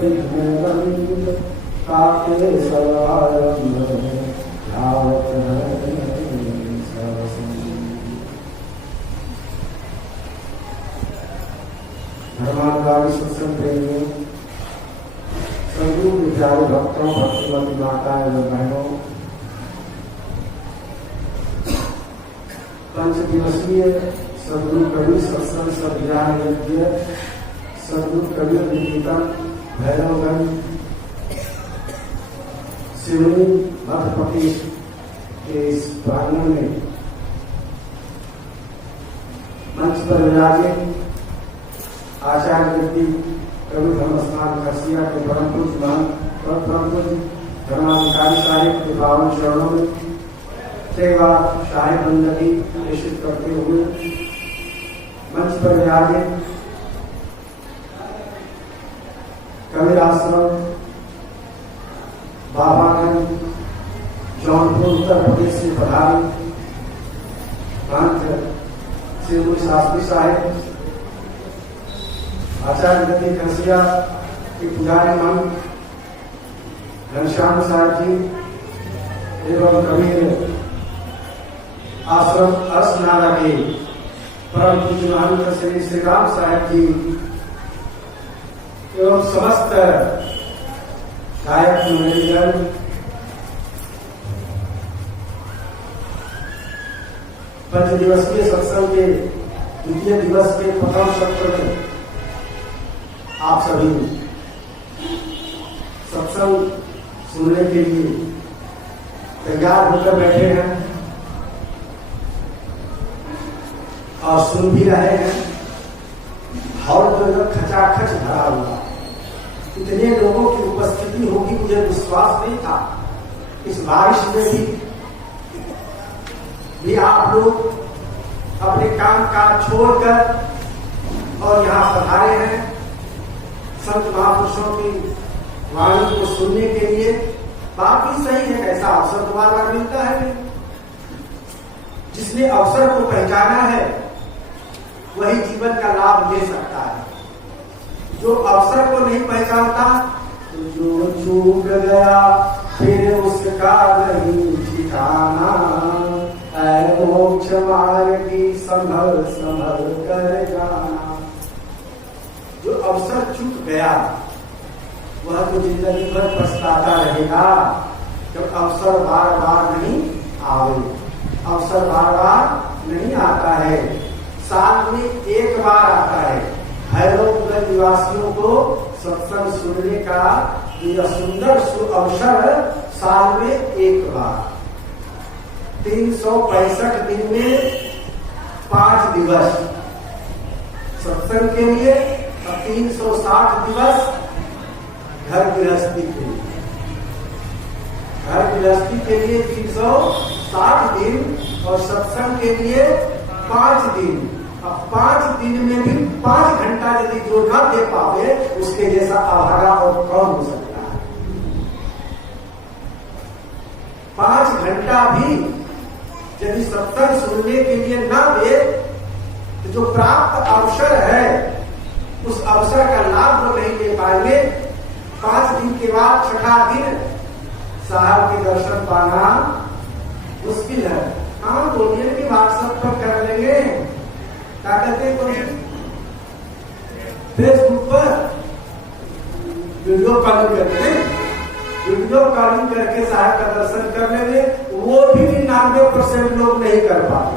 विघ्नरहित काके सवारंभ धावत है धर्मानुरागी सत्संग प्रेमियों, सद्गुरु विचारू भक्तों, भक्तिमती माता एवं बहनों, पंच दिवसीय सद्गुरु कवि सत्संग सद्ज्ञान यज्ञ सद्गुरु कवि निकेतन भैरवगंज सिवनी मध्य प्रदेश के इस प्रांगण में मंच पर विराजे आचार्य व्यक्ति कवि धर्मस्थान खसिया के परम पूज्य धर्माधिकारी साहिब के पावन चरणों में सेवा शाही बंदगी प्रेषित करते हुए मंच पर विराजे कबीर आश्रम बाबागंज जौनपुर उत्तर प्रदेश से पधारे महंत श्री शास्त्री साहिब, आचार्य गति खसिया के पुजारी महंत घनश्याम साहब जी एवं कबीर आश्रम अर्शनारा के परम पूज्य महंत श्री श्री राम साहब जी एवं समस्त गायक मंडलीगण, पंच दिवसीय सत्संग के द्वितीय दिवस के प्रथम सत्र में आप सभी सत्संग सुनने के लिए तैयार होकर बैठे हैं और सुन भी रहे हैं। हॉल तो खचाखच भरा हुआ, इतने लोगों की उपस्थिति होगी मुझे विश्वास नहीं था। इस बारिश में भी आप लोग अपने काम काज छोड़कर और यहाँ पधारे हैं संत महापुरुषों की वाणी को सुनने के लिए। बात भी सही है, ऐसा अवसर तो बार बार मिलता है। जिसने अवसर को पहचाना है वही जीवन का लाभ ले सकता है। जो अवसर को नहीं पहचानता तो जो चूक गया फिर उसका नहीं ठिकाना। मोक्ष मार्गी संभल संभल कर जाना। जो अवसर चूक गया वह तो जिंदगी भर पछताता रहेगा। जब अवसर बार बार नहीं आवे, अवसर बार बार नहीं आता है, साल में एक बार आता है। भैरवगंज निवासियों को सत्संग सुनने का यह सुंदर अवसर साल में एक बार, 365 दिन में 5 दिवस सत्संग के लिए और 360 दिवस घर गृहस्थी के लिए। घर गृहस्थी के लिए 360 दिन और सत्संग के लिए 5 दिन। अब 5 दिन में भी 5 घंटा यदि जो न दे पावे उसके जैसा अभागा और कौन हो सकता है। 5 घंटा भी यदि सत्संग सुनने के लिए न दे तो जो प्राप्त अवसर है उस अवसर का लाभ वो नहीं ले पाएंगे। 5 दिन के बाद 6ठा दिन साहब के दर्शन पाना मुश्किल है। हाँ बोलिए कि व्हाट्सएप पर कर लेंगे, क्या कहते हैं, फेसबुक पर वीडियो कॉलिंग करते हैं, वीडियो कॉलिंग करके साहब का दर्शन कर लेंगे। वो भी 99% लोग नहीं कर पाते।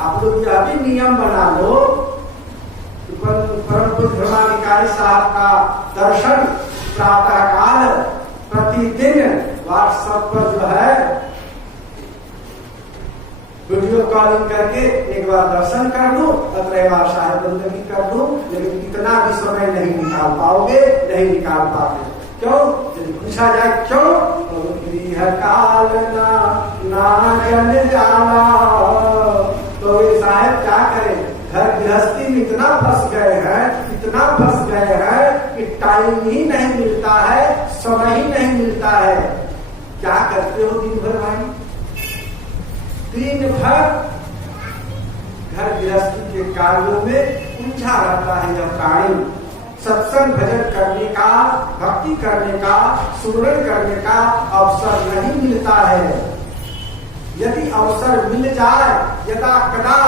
आप लोग यह भी नियम बना लो, परम पूज्य धर्माधिकारी साहब का दर्शन प्रातः काल प्रतिदिन व्हाट्सएप पर जो है वीडियो कॉलिंग करके एक बार दर्शन कर लूं, एक बार शायद बंदगी कर लूं। लेकिन इतना भी समय नहीं निकाल पाओगे, नहीं निकाल पाते। क्यों? यदि पूछा जाए क्यों, तो गृह काल ना जन जाला। तो ये साहब क्या करें, घर गृहस्थी में इतना फंस गए हैं, इतना फंस गए हैं कि टाइम ही नहीं मिलता है, समय ही नहीं मिलता है। क्या करते हो दिन भर भाई? दिन भर घर गृहस्थी के कार्यों में उलझा रहता है यह प्राणी। सत्संग भजन करने का, भक्ति करने का, सुमरन करने का अवसर नहीं मिलता है। यदि अवसर मिल जाए यदा कदा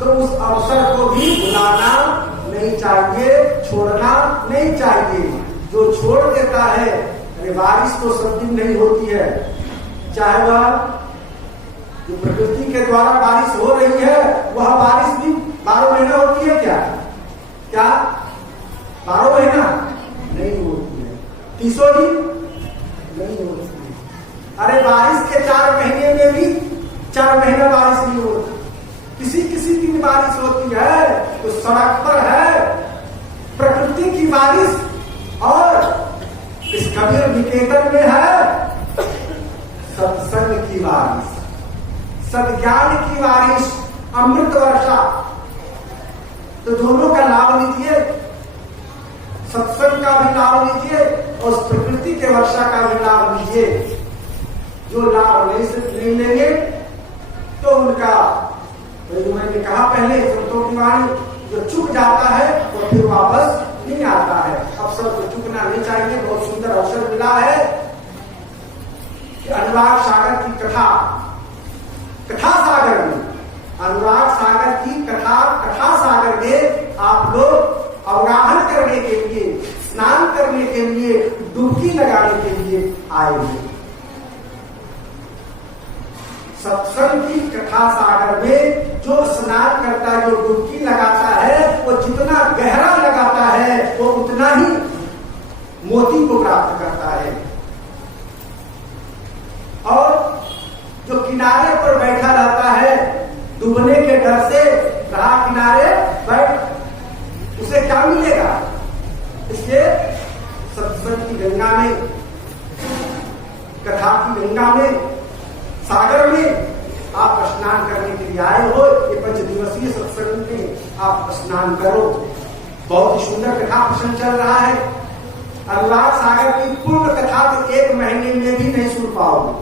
तो उस अवसर को भी भुलाना नहीं चाहिए, छोड़ना नहीं चाहिए। जो छोड़ देता है, अरे बारिश तो सब दिन नहीं होती है, चाहे वह जो प्रकृति के द्वारा बारिश हो रही है वह बारिश भी 12 महीना होती है क्या? क्या 12 महीना नहीं होती है, 30 दिन नहीं होती है। अरे बारिश के 4 महीने में भी 4 महीना बारिश नहीं होती, किसी किसी दिन बारिश होती है तो सड़क पर है प्रकृति की बारिश, और इस कबीर निकेतन में है सत्संग की बारिश, सद्ज्ञान की बारिश, अमृत वर्षा। तो दोनों का लाभ लीजिए, सत्संग का भी लाभ लीजिए और उस प्रकृति के वर्षा का भी लाभ लीजिए। जो लाभ नहीं लेंगे तो उनका, तो मैंने कहा पहले संतों की वाणी, जो चुक जाता है वो फिर वापस नहीं आता है। अवसर को चुकना नहीं चाहिए। बहुत सुंदर अवसर मिला है कि अनुराग सागर की कथा, कथा सागर में, अनुराग सागर की कथा सागर में आप लोग अवगाहन करने के लिए, स्नान करने के लिए, डुबकी लगाने के लिए आए हैं। सत्संग की कथा सागर में जो स्नान करता है, जो डुबकी लगाता है, वो जितना गहरा लगाता है वो उतना ही मोती को प्राप्त करता है। और जो किनारे पर बैठा रहता है डूबने के डर से, रहा किनारे बैठ, उसे क्या मिलेगा? इसलिए सत्संग की गंगा में, कथा की गंगा में, सागर में आप स्नान करने के लिए आए हो। ये 5 दिवसीय सत्संग में आप स्नान करो। बहुत ही सुंदर कथा प्रसंग चल रहा है। अनुराग सागर की पूर्ण कथा तो 1 महीने में भी नहीं सुन पाओगे।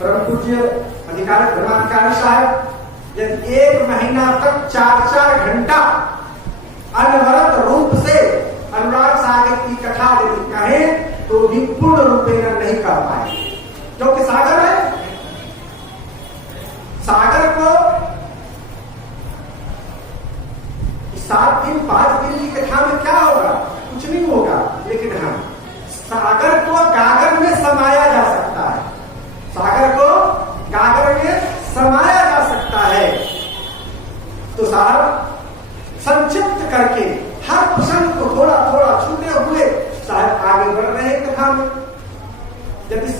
परम पूज्य अधिकारी धर्माधिकारी साहब यदि 1 महीना तक 4-4 घंटा अनवरत रूप से अनुराग सागर की कथा यदि कहें तो भी पूर्ण रूपेण नहीं कर पाए, क्योंकि सागर है। सागर को 7 दिन 5 दिन की कथा में क्या होगा? कुछ नहीं होगा। लेकिन हाँ, सागर को गागर में समाया जा सकता है, सागर को गागर में समाया जा सकता है। तो साहब संक्षिप्त करके हर प्रसंग को थोड़ा थोड़ा छूते हुए साहब आगे बढ़ रहे हैं कथा में। यदि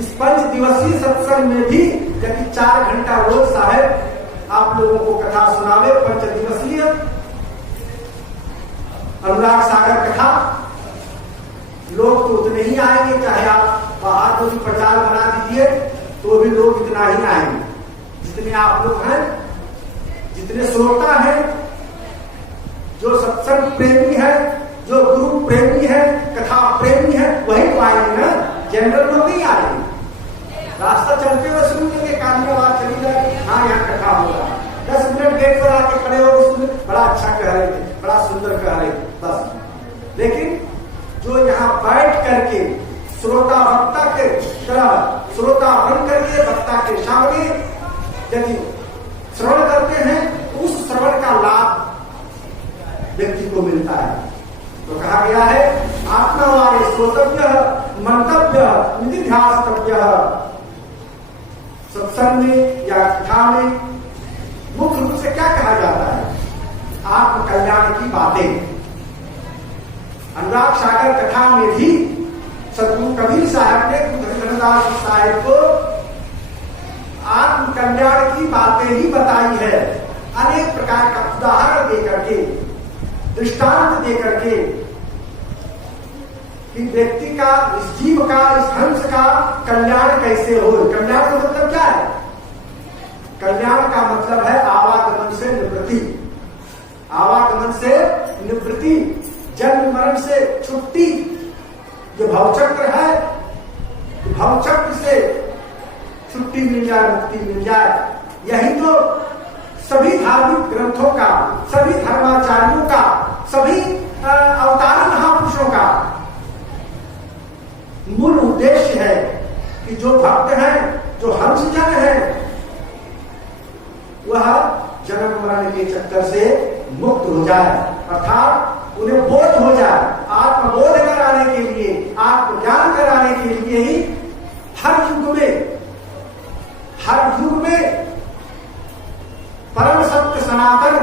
इस 5 दिवसीय सत्संग में भी यदि 4 घंटा रोज साहब आप लोगों को कथा सुनावे, 5 दिवसीय अनुराग सागर कथा, लोग तो उतने ही आएंगे। चाहे आप बाहर को भी प्रचार बना दीजिए तो भी लोग इतना ही आएंगे जितने आप लोग हैं, जितने श्रोता हैं, जो सत्संग प्रेमी है, जो गुरु प्रेमी है, कथा प्रेमी है, वही तो आएंगे ना। जनरल लोग नहीं आएंगे। रास्ता चलते हुए सुन लेंगे, कान में आवाज चली जाए, हाँ यहाँ कथा हो रहा है, 10 मिनट गेट पर आके खड़े हो सुन, बड़ा अच्छा कह रहे थे, बड़ा सुंदर कह रहे थे, बस। लेकिन जो यहाँ बैठ करके श्रोता वक्ता के तरह, श्रोता बन करके वक्ता के सामने यदि श्रवण करते हैं, उस श्रवण का लाभ व्यक्ति को मिलता है। तो कहा गया है आत्मा वाले श्रोतव्य मंतव्य निधिध्यास्तव्य। सत्संग में या कथा में मुख्य रूप से क्या कहा जाता है? आत्म कल्याण की बातें। अनुराग सागर कथा में भी सतगुरु कबीर साहब ने धर्मदास साहब को आत्म कल्याण की बातें ही बताई है। अनेक प्रकार का उदाहरण देकर के, दृष्टांत देकर के, कि व्यक्ति का, इस जीव का, इस हंस का कल्याण कैसे हो। कल्याण का मतलब क्या है? कल्याण का मतलब है आवागमन से निवृत्ति, आवागमन से निवृत्ति, जन्म मरण से छुट्टी। जो भवचक्र है, भवचक्र से छुट्टी मिल जाए, मुक्ति मिल जाए। यही तो सभी धार्मिक ग्रंथों का, सभी धर्माचार्यों का, सभी अवतार महापुरुषों का मूल उद्देश्य है कि जो भक्त हैं, जो हंसजन हैं, वह जन्म मरण के चक्कर से मुक्त हो जाए, अर्थात उन्हें बोध हो जाए। आत्मबोध कराने के लिए, आत्मज्ञान कराने के लिए ही हर युग में परम सत्य सनातन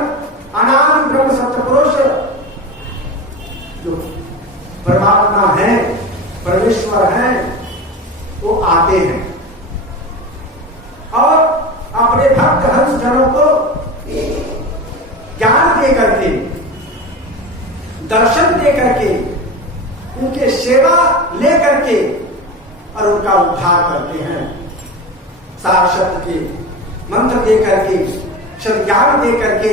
अनादि ब्रह्म सत्य पुरुष जो परमात्मा है, परमेश्वर है, वो आते हैं और अपने भक्त हंस जनों को ज्ञान दे करके, दर्शन दे करके, उनके सेवा ले करके और उनका उद्धार करते हैं। सार शब्द के मंत्र दे करके, ज्ञान दे करके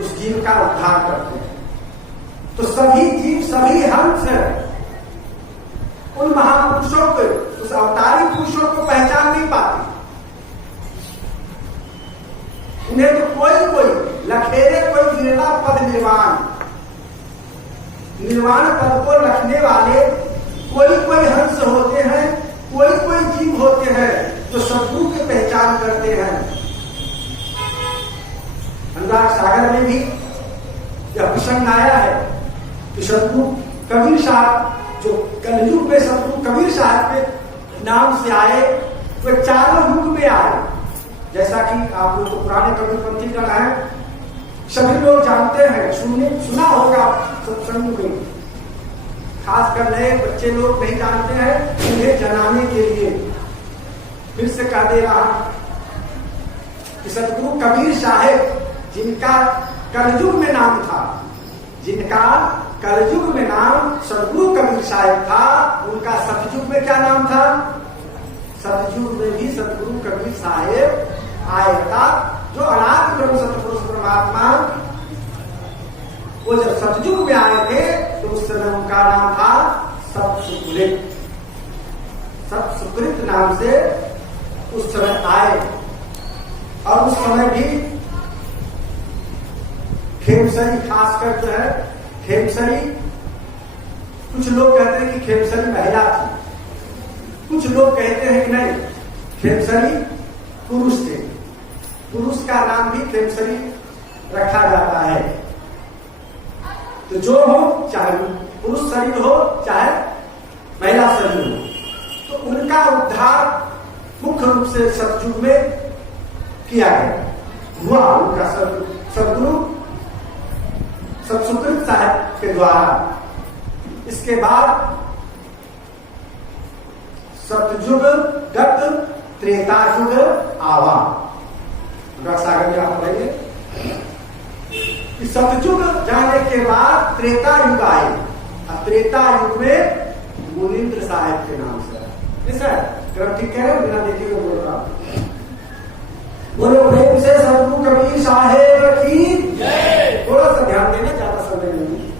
उस जीव का उद्धार करते हैं। तो सभी जीव, सभी हंस उन महापुरुषों को, उस अवतारी पुरुषों को पहचान नहीं पाते। उन्हें तो कोई लखेरे, कोई गिरना पद निर्वाण पद को रखने वाले कोई हंस होते हैं, कोई जीव होते हैं जो सद्गुरु की पहचान करते हैं। अनुराग सागर में भी यह प्रसंग आया है कि सद्गुरु कबीर साहब, जो कलयुग में सद्गुरु कबीर साहब के नाम से आए, वे चारों युग में आए। जैसा कि आप लोग तो पुराने कबीरपंथी का है, सभी लोग जानते हैं, सुना होगा सत्संग में, खासकर नए बच्चे लोग नहीं जानते हैं। उन्हें जनाने के लिए फिर से कह दे रहा कि सतगुरु कबीर साहेब, जिनका कलयुग में नाम था, जिनका कलयुग में नाम सतगुरु कबीर साहेब था, उनका सतयुग में क्या नाम था? सतयुग में भी सतगुरु कबीर साहेब आए था। जो अनादि ब्रह्म सतपुरुष परमात्मा, वो जब सतयुग में आए थे तो उस समय उनका नाम था सतसुकृत। सतसुकृत नाम से उस समय आए और उस समय भी खेमसरी, खासकर जो है खेमसरी, कुछ लोग कहते हैं कि खेमसरी महिला थी, कुछ लोग कहते हैं कि नहीं, खेमसरी पुरुष थे। पुरुष का नाम भी खेमसरी रखा जाता है। तो जो हो, चाहे पुरुष शरीर हो चाहे महिला शरीर हो, तो उनका उद्धार मुख्य रूप से सतयुग में किया गया हुआ। उनका सदगुरु सतसुकृत साहब के द्वारा। इसके बाद सतयुग गत त्रेता युग आवा। सागर में आप पढ़ेंगे कि सतयुग जाने के बाद त्रेता युग आए। अब त्रेता युग में मुनीन्द्र साहब के नाम से, ऐसा क्रम ठीक कह रहे हो, बिना देखे हुए बोल रहा हूं। बोलो प्रेम से सतगुरु कबीर साहेब की जय। थोड़ा सा ध्यान देना, ज्यादा समय नहीं।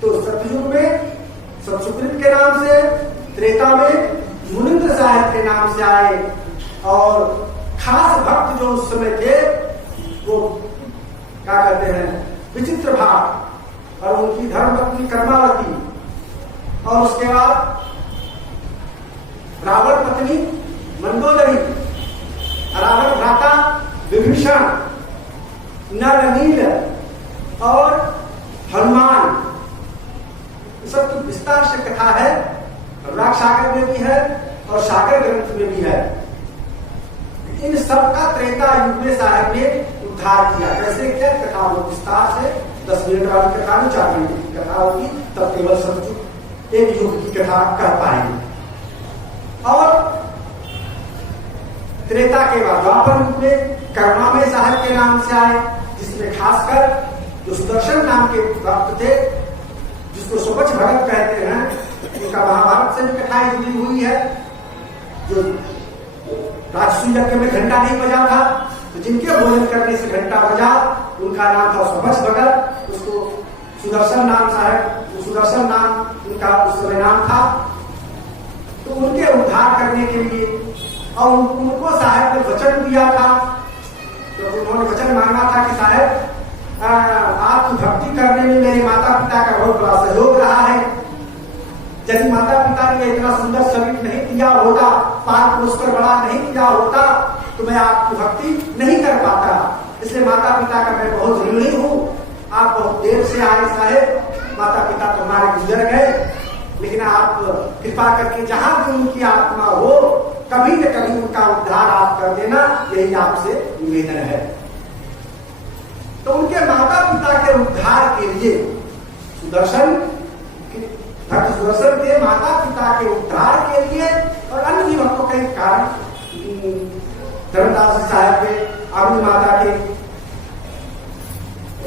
तो सतयुग में सतसुकृत के नाम से, त्रेता में मुनीन्द्र साहब के नाम से आए और खास भक्त जो उस समय थे वो क्या कहते हैं, विचित्र भाग, और उनकी धर्मपत्नी कर्मावती, और उसके बाद रावण पत्नी मंदोदरी, रावण भ्राता विभीषण, नल नील और हनुमान। सब तो विस्तार से कथा है, राग सागर में भी है और सागर ग्रंथ में भी है। इन सबका त्रेता युग में साहब ने उद्धार किया। कैसे क्या कथा हो, विस्तार से 10 मिनट वाली कथा में 4 मिनट की कथा होगी, तब केवल सतयुग एक युग की कथा कह पाएंगे। और त्रेता के बाद द्वापर युग में करुणामय साहब के नाम से आए, जिसमें खासकर जो सुदर्शन नाम के भक्त थे, जिसको सुपच भगत कहते हैं, उनका महाभारत से भी कथाएं जुड़ी हुई है। जो राजसूय यज्ञ में घंटा नहीं बजा था, तो जिनके भोजन करने से घंटा बजा, उनका नाम था सुपच भगत। उसको सुदर्शन नाम साहब, सुदर्शन नाम उनका उस समय नाम था। तो उनके उद्धार करने के लिए, और उनको साहब ने वचन दिया था, तो उन्होंने वचन मांगा था कि साहब आपकी भक्ति करने में मेरे माता पिता का बहुत बड़ा सहयोग रहा है। यदि माता पिता ने इतना सुंदर शरीर नहीं दिया होता, पाल पोषकर बड़ा नहीं किया होता, तो मैं आपकी भक्ति नहीं कर पाता। इसलिए माता पिता का मैं बहुत ऋणी हूँ। आप बहुत देर से आए साहेब, माता पिता तुम्हारे गुजर गए, लेकिन आप कृपा करके जहां भी उनकी आत्मा हो, कभी न कभी उनका उद्धार आप कर देना, यही आपसे निवेदन है। तो उनके माता पिता के उद्धार के लिए सुदर्शन, भक्त सुदर्शन के माता पिता के उद्धार के लिए और अन्य भी भक्तों के कारण, धर्मदास साहब के, अपनी माता के,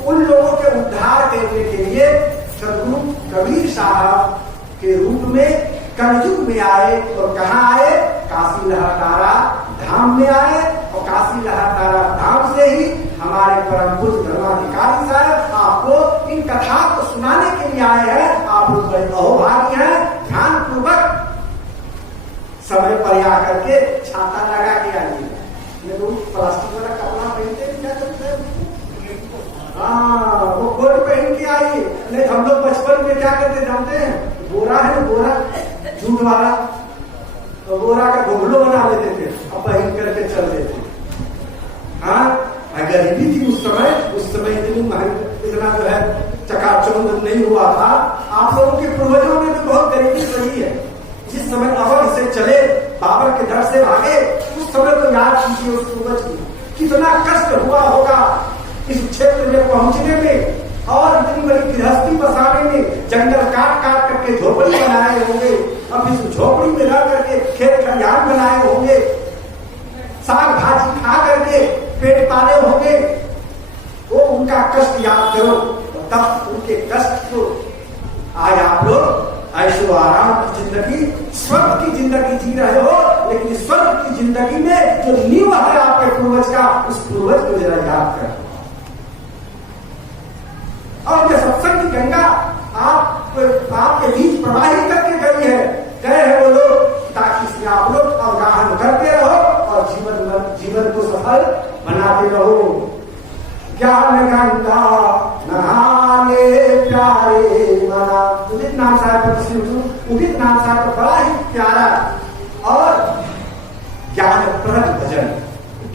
उन लोगों के उद्धार करने के लिए सदगुरु कबीर साहब के रूप में कलयुग में आए। और कहाँ आए? काशी लहरतारा धाम में आए। और काशी लहरतारा धाम से ही हमारे परम पूज्य धर्माधिकारी साहब आपको इन कथा को सुनाने के लिए आए हैं। आप लोग बड़े अहोभागी हैं। ध्यान पूर्वक समय पर आकर के छाता लगा के आइए। ये लोग प्लास्टिक वाला कपड़ा पहनते हैं, क्या करते हैं? हाँ, वो कोट पहन के आइए। नहीं, हम लोग बचपन में क्या करते जानते हैं? बोरा है ना, बोरा जूट वाला, तो बोरा का घोंघलो बना लेते थे और पहन करके चल देते। हाँ, गरीबी थी उस समय इतनी महंगी, इतना जो है चकाचौंध नहीं हुआ था। आप लोगों के पूर्वजों में भी बहुत गरीबी रही है। जिस समय अवध से चले, बाबर के दर से भागे, उस समय तो याद कीजिए उस पूर्वज की कितना कष्ट हुआ होगा इस क्षेत्र में पहुंचने में, और इतनी बड़ी गृहस्थी बसाने में। जंगल काट काट करके झोपड़ी बनाए होंगे, अब इस झोपड़ी में रह करके खेत खलिहान बनाए होंगे, साग भाजी खा करके पेट पाले होंगे। वो उनका कष्ट याद करो, तब उनके कष्ट को आज आप लोग ऐशो आराम की जिंदगी, स्वर्ग की जिंदगी जी रहे हो। लेकिन स्वर्ग की जिंदगी में जो नींव है आपके पूर्वज का, उस पूर्वज को जरा याद करो। और ये सत्संग की गंगा आपके बीच प्रवाहित करके गई है, गए हैं वो लोग, ताकि इसमें आप लोग अवगाहन करते रहो और जीवन को सफल बनाते रहो। ज्ञान गंगा नहाने प्यारे मना, उदित नाम साहब, उदित नाम साहब बड़ा ही प्यारा और ज्ञानप्रद भजन।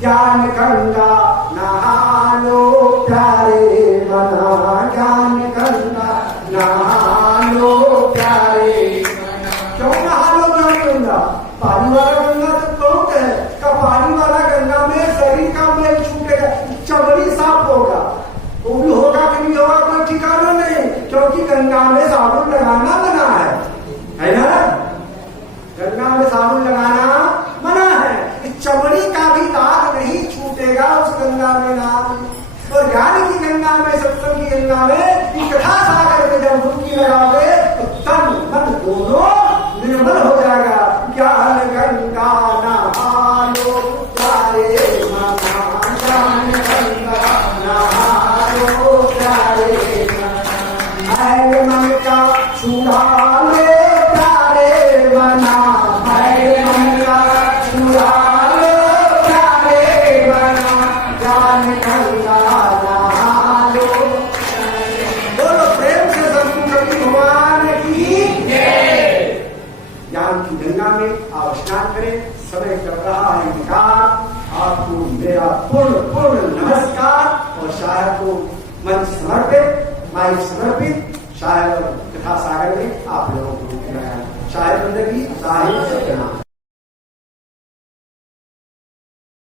ज्ञान गंगा नहानो प्यारे मना, ज्ञान गंगा नहानो प्यारे मना। क्यों नहानो ज्ञान गंगा? पानी वाला गंगा तो बहुत है, का पानी वाला गंगा में शरीर का मैल छूटेगा, चमड़ी साफ होगा। वो भी होगा कि नहीं होगा कोई ठिकाना नहीं, क्योंकि गंगा में साबुन लगाना मना है ना? गंगा में साबुन लगाना मना है। चमड़ी का भी दाग नहीं छूटेगा उस गंगा में नाम। और ज्ञान की गंगा में, सत्संग की गंगा में, कथा सागर में जब डुबकी लगाओगे तो तन मन दोनों निर्मल हो जाएगा। ज्ञान गंगा नहालो प्यारे मना, ज्ञान गंगा नहालो प्यारे मना, ऐ मन का चूल्हा ले प्यारे मना, ऐ मन का चूल्हा गंगा में आप स्नान करें। समय कर रहा है निकार। आपको मेरा पूर्ण नमस्कार। और शायर को मंच समर्पित, माइक समर्पित, शायर कथा सागर में आप लोगों को शायर बंदगी साहिब सत्यनाम।